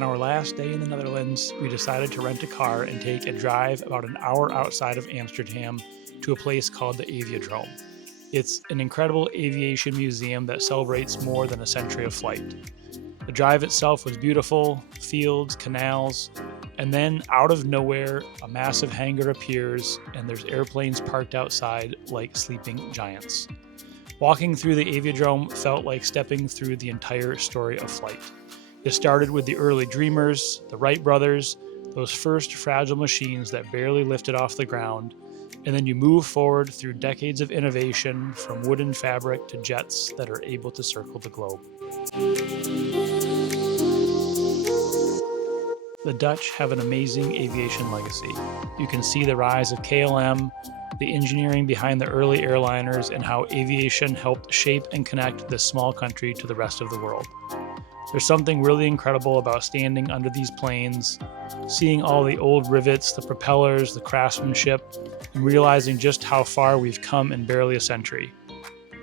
On our last day in the Netherlands, we decided to rent a car and take a drive about an hour outside of Amsterdam to a place called the Aviodrome. It's an incredible aviation museum that celebrates more than a century of flight. The drive itself was beautiful, fields, canals, and then out of nowhere, a massive hangar appears and there's airplanes parked outside like sleeping giants. Walking through the Aviodrome felt like stepping through the entire story of flight. It started with the early dreamers, the Wright brothers, those first fragile machines that barely lifted off the ground, and then you move forward through decades of innovation from wooden fabric to jets that are able to circle the globe. The Dutch have an amazing aviation legacy. You can see the rise of KLM, the engineering behind the early airliners, and how aviation helped shape and connect this small country to the rest of the world. There's something really incredible about standing under these planes, seeing all the old rivets, the propellers, the craftsmanship, and realizing just how far we've come in barely a century.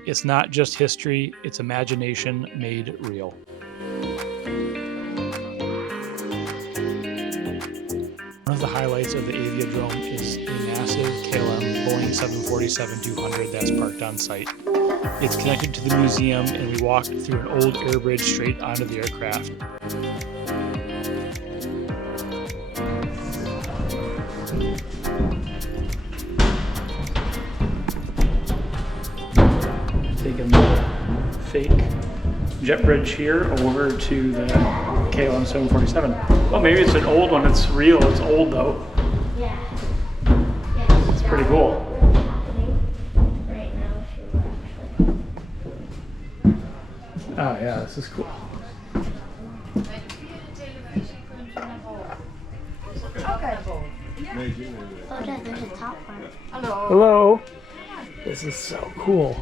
It's not just history, it's imagination made real. One of the highlights of the Aviodrome is a massive KLM Boeing 747-200 that's parked on site. It's connected to the museum, and we walked through an old air bridge straight onto the aircraft. Taking the fake jet bridge here over to the KLM 747. Well, maybe it's an old one. It's real. It's old though. Yeah. It's pretty cool. Oh yeah, this is cool. Okay. Oh, Dad, there's a top part. Hello. This is so cool.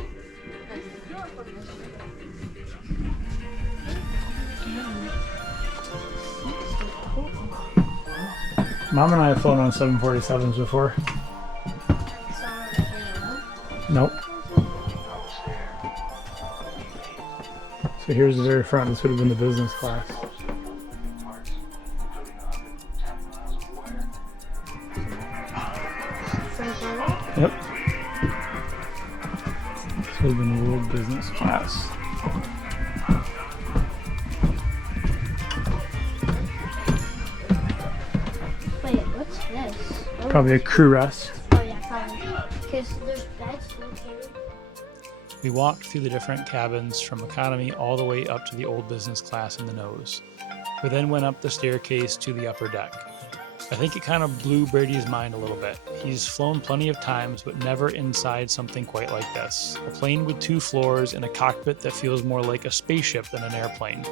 Mom and I have flown on 747s before. Nope. So here's the very front. This would have been the business class. Yep. This would have been world business class. Wait, what's this? Probably a crew rest. Oh yeah, probably. Because there's beds located. We walked through the different cabins from economy all the way up to the old business class in the nose. We then went up the staircase to the upper deck. I think it kind of blew Brady's mind a little bit. He's flown plenty of times, but never inside something quite like this. A plane with 2 floors and a cockpit that feels more like a spaceship than an airplane.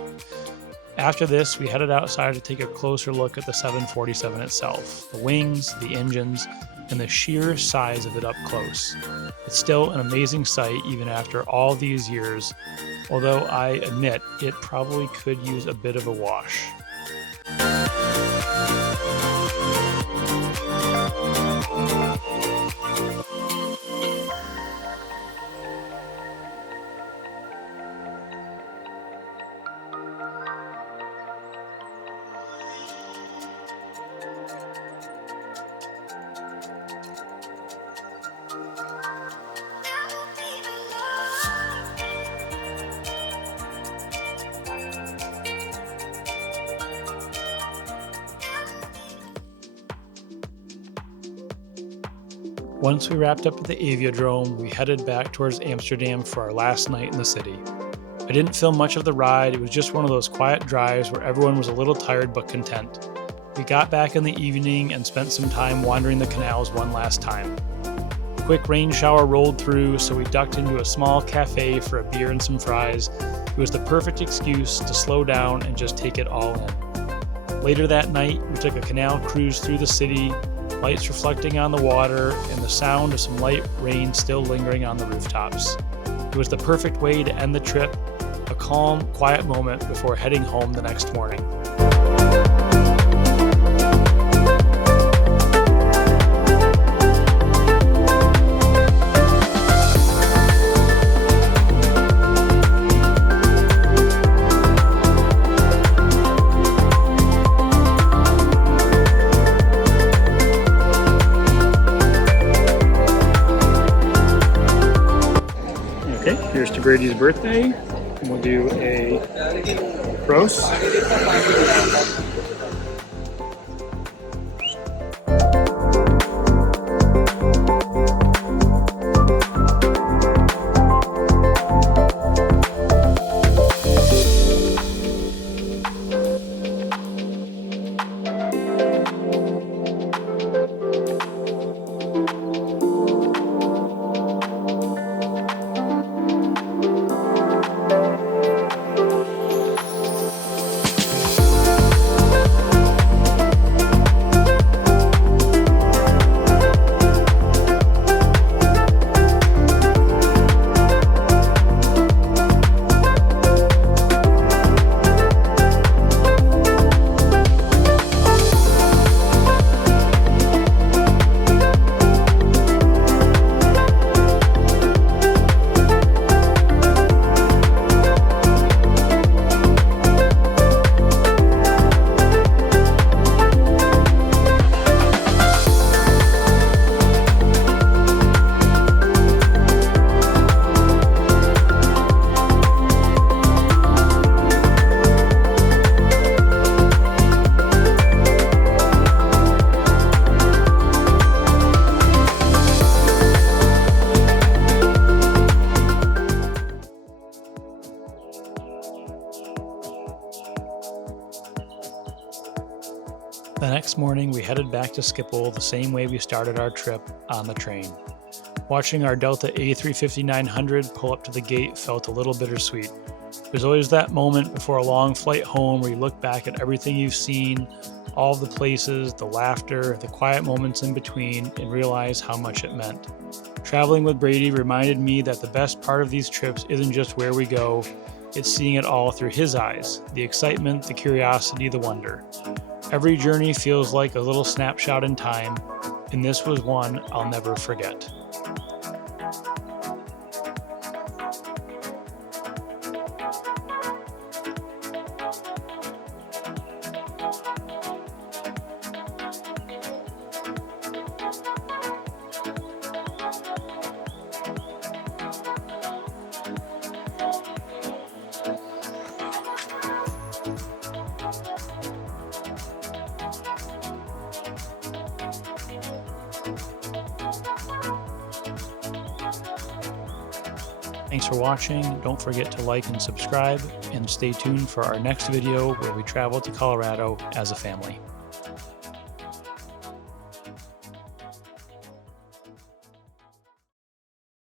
After this, we headed outside to take a closer look at the 747 itself, the wings, the engines, and the sheer size of it up close. It's still an amazing sight even after all these years, although I admit it probably could use a bit of a wash. Once we wrapped up at the Aviodrome, we headed back towards Amsterdam for our last night in the city. I didn't film much of the ride. It was just one of those quiet drives where everyone was a little tired but content. We got back in the evening and spent some time wandering the canals one last time. A quick rain shower rolled through, so we ducked into a small cafe for a beer and some fries. It was the perfect excuse to slow down and just take it all in. Later that night, we took a canal cruise through the city, lights reflecting on the water, and the sound of some light rain still lingering on the rooftops. It was the perfect way to end the trip, a calm, quiet moment before heading home the next morning. Okay, here's to Brady's birthday. And we'll do a roast. The next morning, we headed back to Schiphol the same way we started our trip, on the train. Watching our Delta A350-900 pull up to the gate felt a little bittersweet. There's always that moment before a long flight home where you look back at everything you've seen, all the places, the laughter, the quiet moments in between, and realize how much it meant. Traveling with Brady reminded me that the best part of these trips isn't just where we go, it's seeing it all through his eyes, the excitement, the curiosity, the wonder. Every journey feels like a little snapshot in time, and this was one I'll never forget. Thanks for watching. Don't forget to like and subscribe, and stay tuned for our next video where we travel to Colorado as a family.